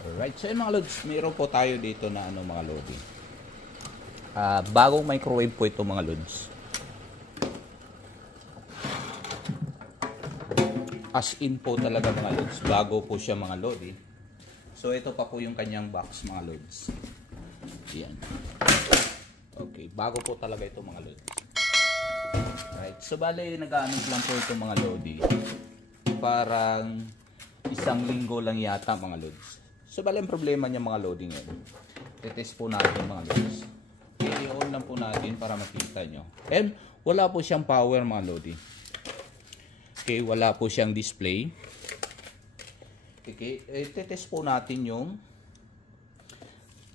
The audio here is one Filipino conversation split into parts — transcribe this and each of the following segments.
Alright, so yun mga lods, mayroon po tayo dito na mga lodi. Bagong microwave po ito mga lods. As in po talaga mga lods, bago po siya mga lodi. So ito pa po yung kanyang box mga lods. Yan. Okay, bago po talaga ito mga lods. Right, so bale nag-aanos lang po ito mga lodi. Parang isang linggo lang yata mga lods. So bale ang problema niya mga lodi ngayon. Tetest po natin mga lods. I-on lang po natin para makita nyo. And wala po siyang power mga lodi. Okay, wala po siyang display. Okay, tetest po natin yung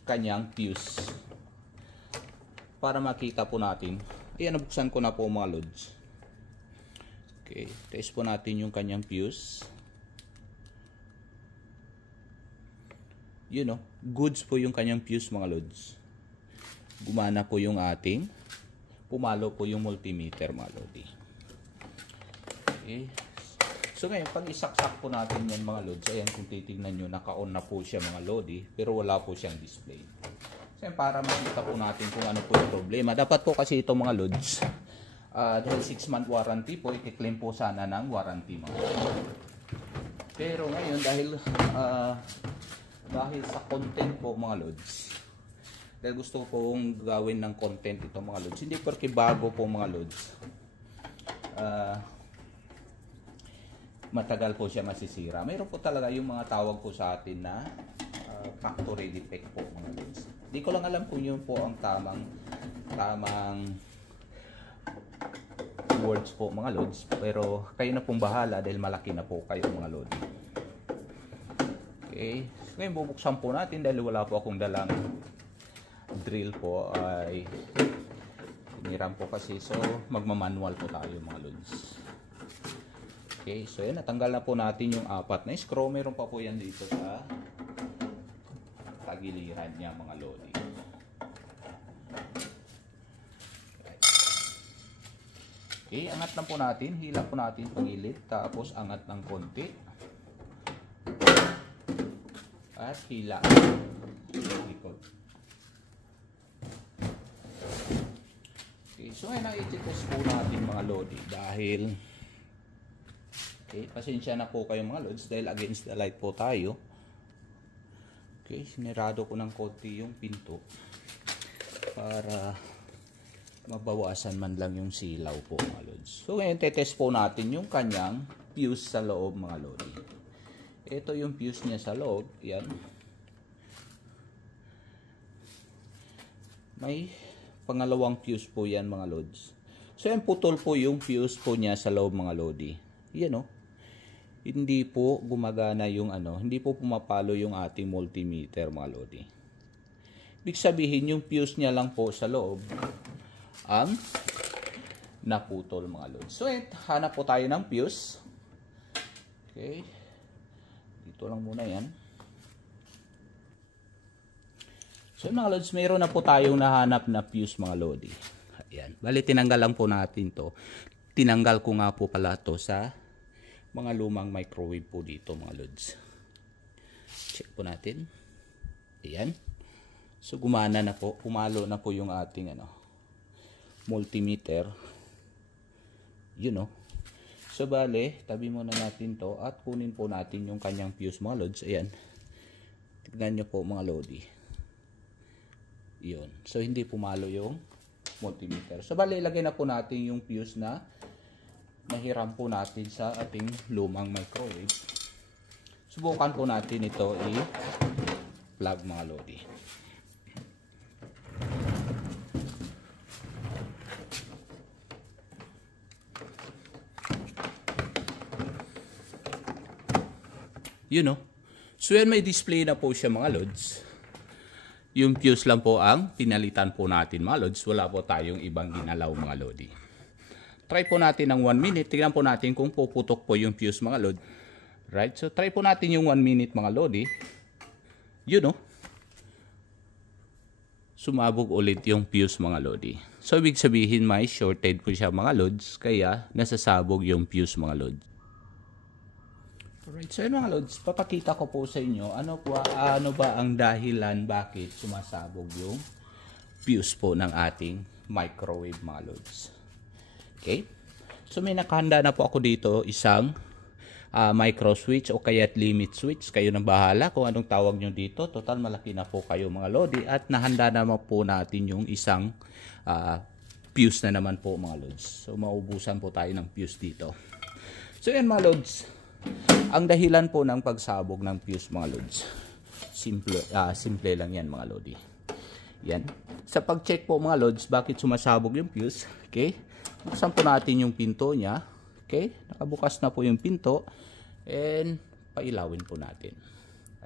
kanyang fuse. Para makita po natin. Ayan, nabuksan ko na po mga lods. Okay, test po natin yung kanyang fuse. You know, goods po yung kanyang fuse mga lods. Gumana po yung ating, pumalo po yung multimeter mga lodi. Okay. So ngayon, pag isaksak po natin yan mga lods, ayan kung titignan nyo, naka-on na po siya mga lodi, pero wala po siyang display. So para makita po natin kung ano po yung problema. Dapat po kasi ito mga lods, dahil 6-month warranty po, i-claim po sana ng warranty mga lods. Pero ngayon, dahil sa content po mga lods, dahil gusto ko pong gawin ng content ito mga lods, hindi porque bago po mga lods, matagal po siya masisira. Mayroon po talaga yung mga tawag po sa atin na factory defect po mga lods. Hindi ko lang alam kung yun po ang tamang words po mga lods, pero kayo na pong bahala dahil malaki na po kayo mga lods. Okay, so ngayon bubuksan po natin dahil wala po akong dalang drill po, ay hiniram po kasi, so magmamanual po tayo mga lods. Okay, so yan, natanggal na po natin yung 4 na screw. Meron pa po yan dito sa tagiliran niya mga lodi. Okay, angat lang po natin, hila po natin pagilid, tapos angat ng konti at hila likod. Okay, so ngayon i-test po natin mga lodi dahil okay, pasensya na po kayo mga lods dahil against the light po tayo. Okay, sinirado ko ng konti yung pinto para mabawasan man lang yung silaw po mga lods. So ngayon tetest po natin yung kanyang fuse sa loob mga lodi. Ito yung fuse niya sa loob. Yan. May pangalawang fuse po yan mga lods. So yan, putol po yung fuse po niya sa loob mga lodi. Yan o. Hindi po gumagana yung hindi po pumapalo yung ating multimeter mga lodi. Ibig sabihin yung fuse niya lang po sa loob ang naputol mga lodi. So hanap po tayo ng fuse. Okay. Dito lang muna yan. So mga lods, mayroon na po tayong nahanap na fuse mga lodi. Ayan. Bali tinanggal lang po natin to. Tinanggal ko nga po pala to sa mga lumang microwave po dito mga lods. Check po natin. Ayan. So gumana na po. Pumalo na po yung ating multimeter. You know. So bale, tabi muna natin to at kunin po natin yung kanyang fuse mga lods. Ayan. Tignan nyo po mga lodi. Yun. So hindi pumalo yung multimeter. So bale, ilagay na po natin yung fuse na nahiram po natin sa ating lumang microwave. Subukan po natin ito i-plug mga lodi. You know. So yan, may display na po siya mga lods. Yung fuse lang po ang pinalitan po natin mga lods. Wala po tayong ibang ginalaw mga lodi. Try po natin ng 1 minute. Tignan po natin kung puputok po yung fuse mga lodi. Right? So try po natin yung 1 minute mga lodi. You know. Sumabog ulit yung fuse mga lodi. So ibig sabihin may shorted po siya mga lods. Kaya nasasabog yung fuse mga lods. Alright, so yun mga lods, papakita ko po sa inyo ano ba ang dahilan bakit sumasabog yung fuse po ng ating microwave mga lods. Okay? So may nakahanda na po ako dito isang micro switch o kaya limit switch. Kayo nang bahala kung anong tawag nyo dito. Total malaki na po kayo mga lodi. At nahanda naman po natin yung isang fuse na naman po mga lods. So maubusan po tayo ng fuse dito. So yan mga lods. Ang dahilan po ng pagsabog ng fuse mga lods. Simple lang yan mga lodi. Yan. Sa pag-check po mga lods, bakit sumasabog yung fuse? Okay. Buksan po natin yung pinto niya. Okay. Nakabukas na po yung pinto. And pailawin po natin.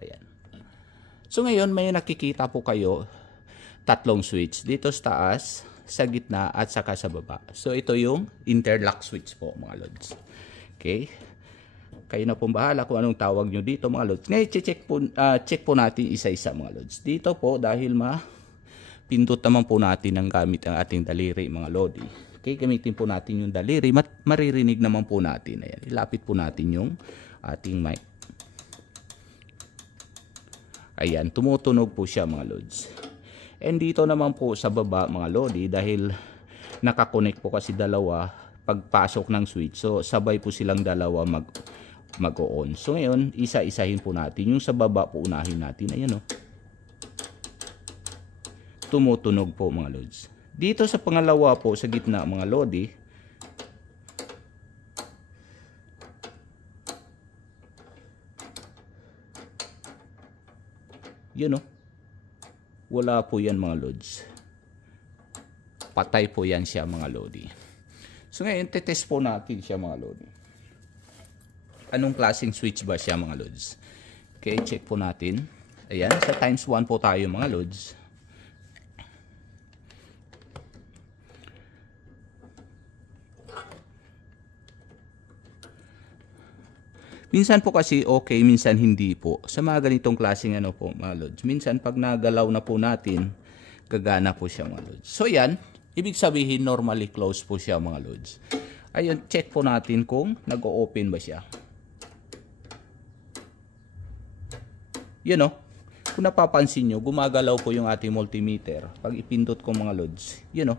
Ayan. So ngayon may nakikita po kayo tatlong switch. Dito sa taas, sa gitna at saka sa baba. So ito yung interlock switch po mga lods. Okay. Kayo na pong bahala kung anong tawag nyo dito mga lods. Ngayon check po natin isa-isa mga lods. Dito po dahil pindot naman po natin ng gamit ang ating daliri mga lodi. Okay, gamitin po natin yung daliri. Maririnig naman po natin. Ayan, ilapit po natin yung ating mic. Ayan, tumutunog po siya mga lods. And dito naman po sa baba mga lodi, dahil nakakonect po kasi dalawa pagpasok ng switch. So sabay po silang dalawa mag-on. So ngayon, isa-isahin po natin. Yung sa baba po unahin natin. Ayan o. Tumutunog po mga lods. Dito sa pangalawa po sa gitna mga lodi, yun o. Wala po yan mga lods. Patay po yan siya mga lodi. So ngayon, tetest po natin siya mga lodi. Anong klaseng switch ba siya mga lods? Okay, check po natin. Ayan, sa times 1 po tayo mga lods. Minsan po kasi okay, minsan hindi po. Sa mga ganitong klaseng ano po mga lods. Minsan pag nagalaw na po natin, gagana po siya mga lods. So yan, ibig sabihin normally closed po siya mga lods. Ayun, check po natin kung nag-o-open ba siya. Yun o, kung napapansin nyo, gumagalaw po yung ating multimeter. Pag ipindot ko mga lods, yun o,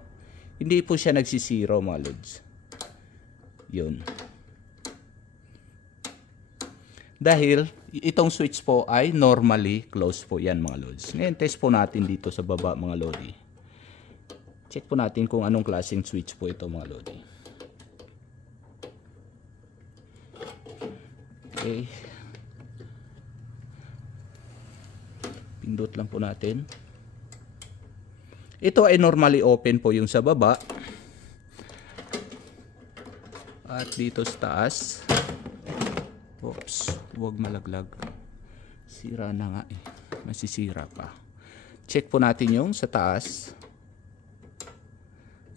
hindi po siya nagsisiro mga lods. Yun. Dahil itong switch po ay normally closed po yan mga lods. Ngayon test po natin dito sa baba mga lodi. Check po natin kung anong klaseng switch po ito mga lodi. Okay. Pindot lang po natin. Ito ay normally open po yung sa baba. At dito sa taas. Oops, huwag malaglag. Sira na nga eh. Masisira pa. Check po natin yung sa taas.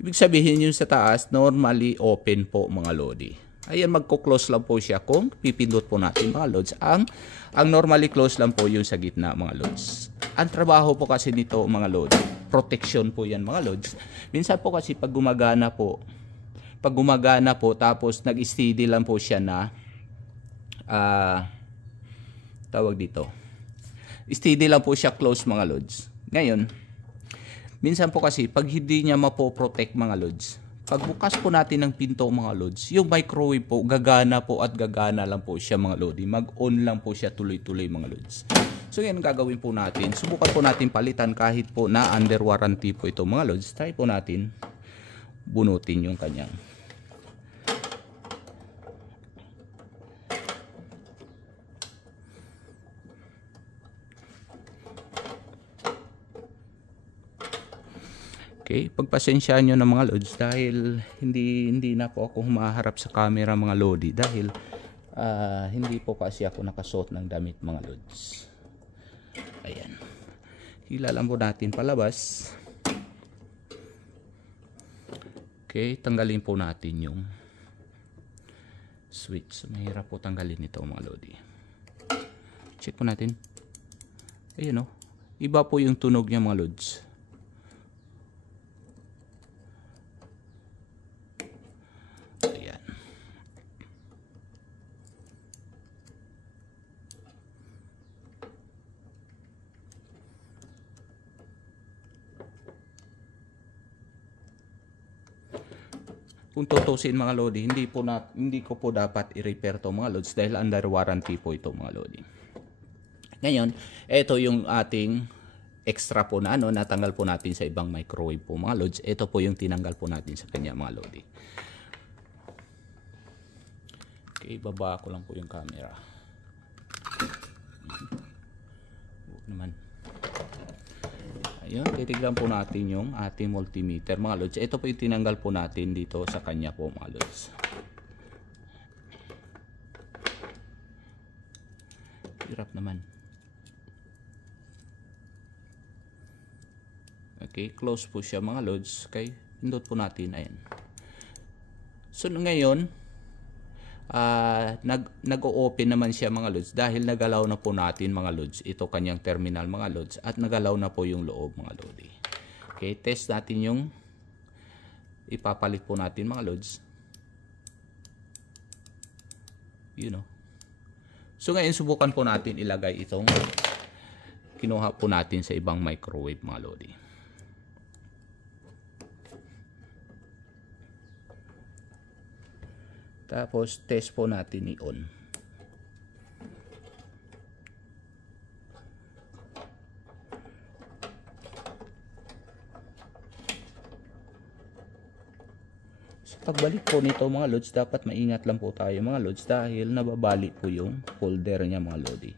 Ibig sabihin yung sa taas, normally open po mga lodi. Ayan, magko-close lang po siya kung pipindot po natin mga lods. Ang normally close lang po yung sa gitna mga lods. Ang trabaho po kasi nito mga lodi, protection po yan mga lods. Minsan po kasi pag gumagana po tapos nag-steady lang po siya na tawag dito. Steady lang po siya close mga lods. Ngayon, minsan po kasi pag hindi niya mapoprotect mga lods, pagbukas po natin ng pinto mga lods, yung microwave po gagana po at gagana lang po siya mga lodi. Mag-on lang po siya tuloy-tuloy mga lods. So yan gagawin po natin. Subukan po natin palitan kahit po na under warranty po ito mga lods. Try po natin bunutin yung kanyang okay, pagpasensyaan nyo ng mga lods dahil hindi na po ako humaharap sa camera mga lodi dahil hindi po kasi ako nakasuot ng damit mga lods. Ayan. Hila lang po natin palabas. Okay, tanggalin po natin yung switch. Mahirap po tanggalin ito mga lodi. Check po natin. Ayan o. Iba po yung tunog niya mga lods. kung tutusin mga lodi, hindi ko po dapat i-repair to mga lods dahil under warranty po ito mga lodi. Ngayon, ito yung ating extra po na natanggal po natin sa ibang microwave po mga lods. Ito po yung tinanggal po natin sa kanya mga lodi. Okay, baba ko lang po yung camera. Huwag naman. Ayun, titignan po natin yung ating multimeter mga lods. Ito po yung tinanggal po natin dito sa kanya po mga lods. Hirap naman. Okay, close po siya mga lods. Okay, pindot po natin. Ayan. So ngayon, nag-o-open naman siya mga lods dahil nagalaw na po natin mga lods. Ito kanyang terminal mga lods at nagalaw na po yung loob mga lodi. Okay, test natin yung ipapalit po natin mga lods. You know. So ngayon subukan po natin ilagay itong kinuha po natin sa ibang microwave mga lodi. Tapos, test po natin i-on. So, pagbalik po nito mga lods, dapat maingat lang po tayo mga lods dahil nababali po yung holder niya mga lodi.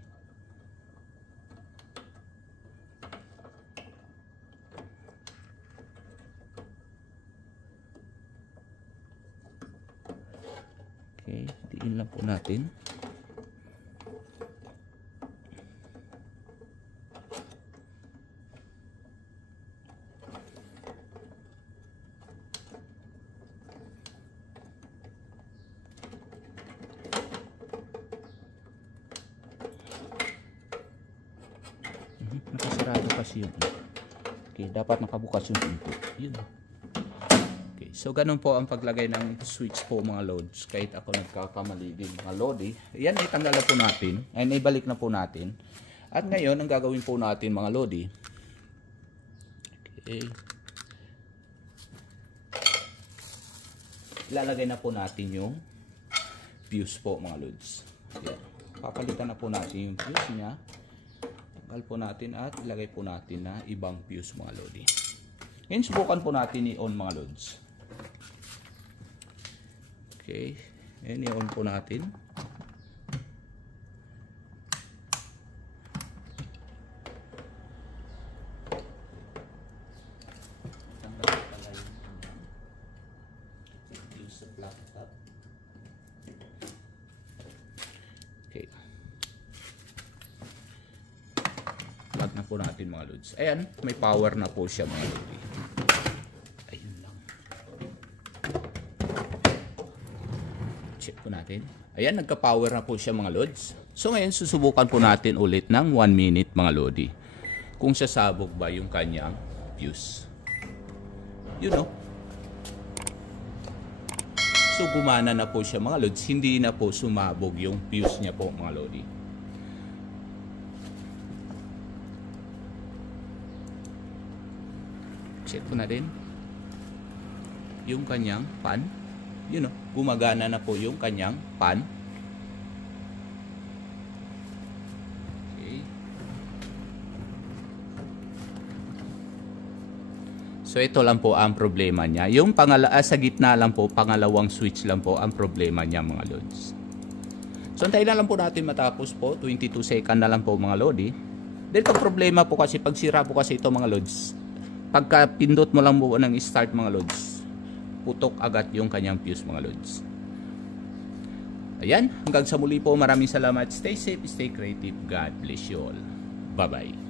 Okay, diin lang po natin. Nakasarado kasi yun. Okay, dapat nakabukas yung pinto. Yun. Okay, so ganun po ang paglagay ng switch po mga lods. Kahit ako nagkakamali din mga lodi. Yan, itanggal na po natin. Ay, naibalik na po natin. At ngayon, ang gagawin po natin mga lodi. Okay. Ilalagay na po natin yung fuse po mga lods. Ayan. Papalitan na po natin yung fuse niya. Tanggal po natin at ilagay po natin na ibang fuse mga lodi. Ngayon, subukan po natin i-on mga lods. Okay, and i-on po natin. Okay. Plug na po natin mga lods. Ayan, may power na po siya mga lods. Check po natin. Ayan, nagka-power na po siya mga lods. So ngayon, susubukan po natin ulit ng 1 minute mga lodi. Kung sasabog ba yung kanyang fuse. You know. So gumana na po siya mga lods. Hindi na po sumabog yung fuse niya po mga lodi. Check po natin. Yung kanyang fan. You know, gumagana na po yung kanyang pan. Okay. So ito lang po ang problema niya. Yung sa gitna lang po, pangalawang switch lang po ang problema niya mga lods. So antayin na lang po natin matapos po. 22 second na lang po mga lodi. Dahil pag problema po kasi, pag sira po kasi ito mga lods, pagka pindot mo lang po ng start mga lods, putok agad yung kanyang fuse mga lods. Ayan, hanggang sa muli po, maraming salamat. Stay safe, stay creative. God bless you all. Bye-bye.